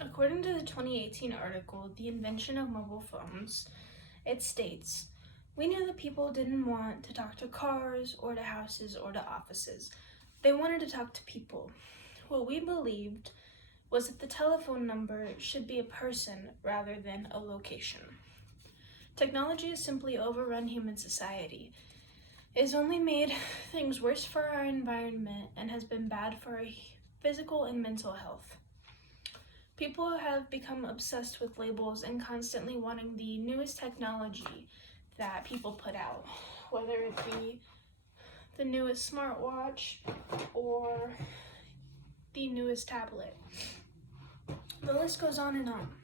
According to the 2018 article, The Invention of Mobile Phones, it states, "We knew that people didn't want to talk to cars or to houses or to offices. They wanted to talk to people. What we believed was that the telephone number should be a person rather than a location. Technology has simply overrun human society. It has only made things worse for our environment and has been bad for our physical and mental health. People have become obsessed with labels and constantly wanting the newest technology that people put out, whether it be the newest smartwatch or the newest tablet. The list goes on and on.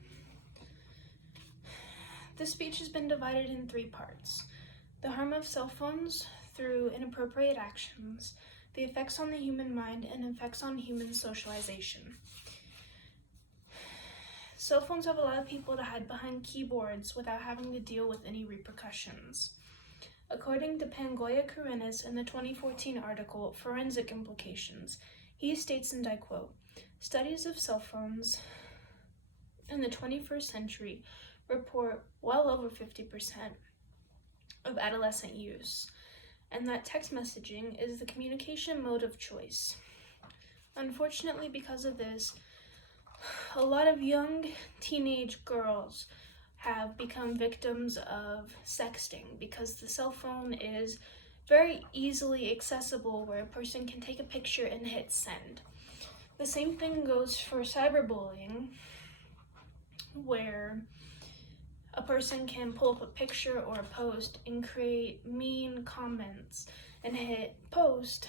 This speech has been divided in 3 parts: the harm of cell phones through inappropriate actions, the effects on the human mind, and effects on human socialization. Cell phones have allowed people to hide behind keyboards without having to deal with any repercussions. According to Pangoya Karenas in the 2014 article, Forensic Implications, he states, and I quote, "Studies of cell phones in the 21st century report well over 50% of adolescent use, and that text messaging is the communication mode of choice. Unfortunately, because of this, a lot of young teenage girls have become victims of sexting because the cell phone is very easily accessible where a person can take a picture and hit send. The same thing goes for cyberbullying, where a person can pull up a picture or a post and create mean comments and hit post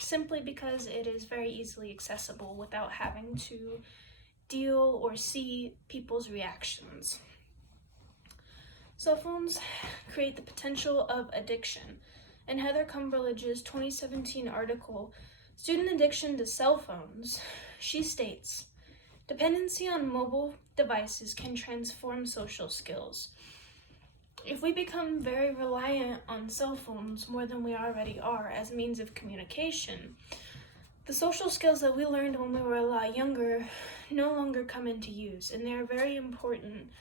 simply because it is very easily accessible without having to deal or see people's reactions. Cell phones create the potential of addiction. In Heather Cumberledge's 2017 article, Student Addiction to Cell Phones, she states, "Dependency on mobile devices can transform social skills. If we become very reliant on cell phones more than we already are as means of communication, the social skills that we learned when we were a lot younger no longer come into use, and they are very important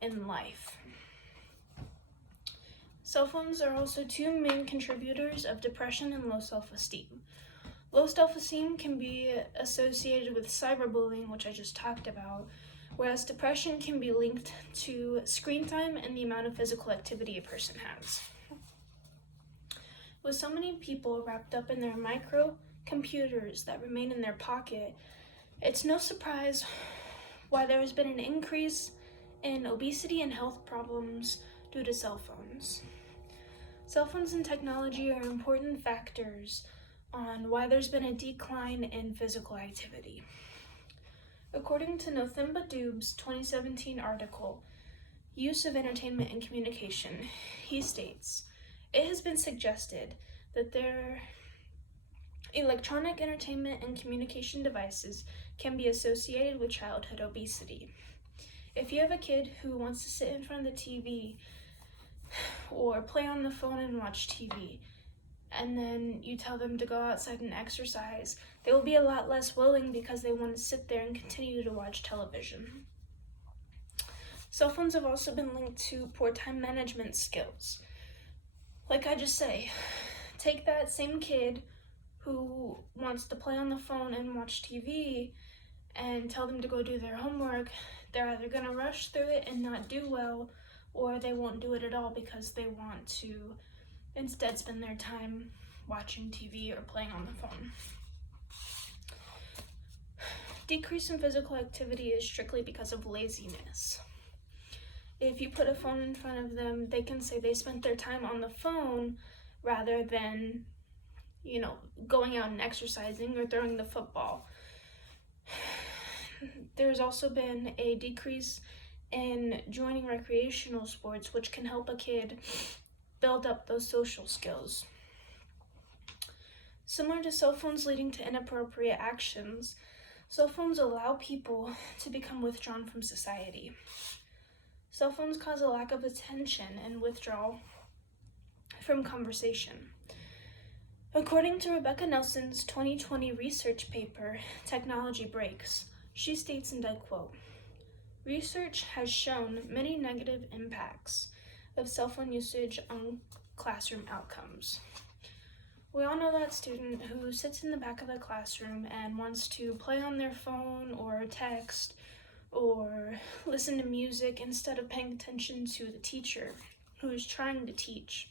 in life." Cell phones are also 2 main contributors of depression and low self-esteem. Low self-esteem can be associated with cyberbullying, which I just talked about, whereas depression can be linked to screen time and the amount of physical activity a person has. With so many people wrapped up in their microcomputers that remain in their pocket, it's no surprise why there has been an increase in obesity and health problems due to cell phones. Cell phones and technology are important factors on why there's been a decline in physical activity. According to Nothimba Dube's 2017 article, Use of Entertainment and Communication, he states, "It has been suggested that their electronic entertainment and communication devices can be associated with childhood obesity. If you have a kid who wants to sit in front of the TV or play on the phone and watch TV, and then you tell them to go outside and exercise, they will be a lot less willing because they want to sit there and continue to watch television." Cell phones have also been linked to poor time management skills. Like I just say, take that same kid who wants to play on the phone and watch TV and tell them to go do their homework. They're either going to rush through it and not do well, or they won't do it at all because they want to instead spend their time watching TV or playing on the phone. Decrease in physical activity is strictly because of laziness. If you put a phone in front of them, they can say they spent their time on the phone rather than, going out and exercising or throwing the football. There's also been a decrease in joining recreational sports, which can help a kid build up those social skills. Similar to cell phones leading to inappropriate actions, cell phones allow people to become withdrawn from society. Cell phones cause a lack of attention and withdrawal from conversation. According to Rebecca Nelson's 2020 research paper, Technology Breaks, She states, and I quote, "Research has shown many negative impacts of cell phone usage on classroom outcomes." We all know that student who sits in the back of the classroom and wants to play on their phone or text or listen to music instead of paying attention to the teacher who is trying to teach.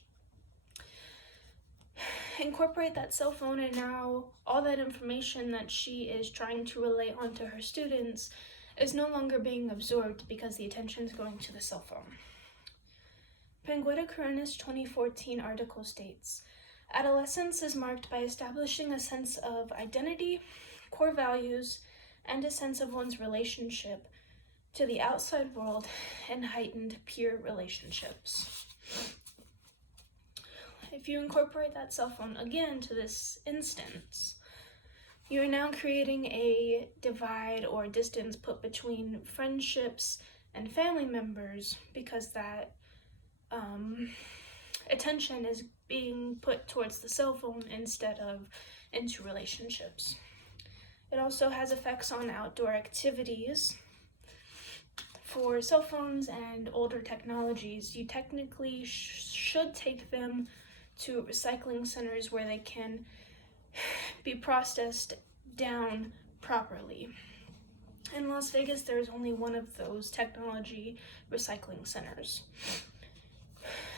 Incorporate that cell phone, and now all that information that she is trying to relay onto her students is no longer being absorbed because the attention is going to the cell phone. Pengueta Curran's 2014 article states, "Adolescence is marked by establishing a sense of identity, core values, and a sense of one's relationship to the outside world and heightened peer relationships." If you incorporate that cell phone again to this instance, you're now creating a divide or distance put between friendships and family members because that attention is being put towards the cell phone instead of into relationships. It also has effects on outdoor activities. For cell phones and older technologies, you technically should take them to recycling centers where they can be processed down properly. In Las Vegas, there's only one of those technology recycling centers.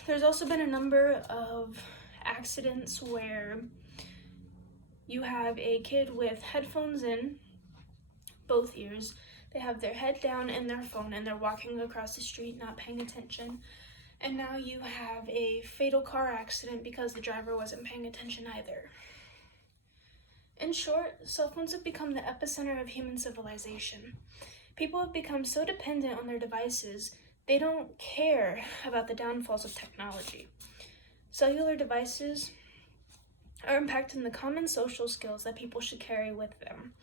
There's also been a number of accidents where you have a kid with headphones in both ears, they have their head down in their phone, and they're walking across the street not paying attention. And now you have a fatal car accident because the driver wasn't paying attention either. In short, cell phones have become the epicenter of human civilization. People have become so dependent on their devices, they don't care about the downfalls of technology. Cellular devices are impacting the common social skills that people should carry with them.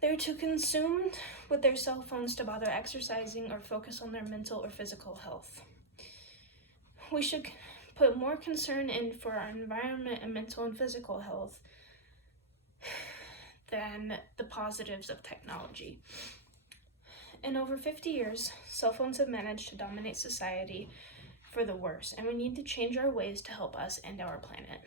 They're too consumed with their cell phones to bother exercising or focus on their mental or physical health. We should put more concern in for our environment and mental and physical health than the positives of technology. In over 50 years, cell phones have managed to dominate society for the worse, and we need to change our ways to help us and our planet.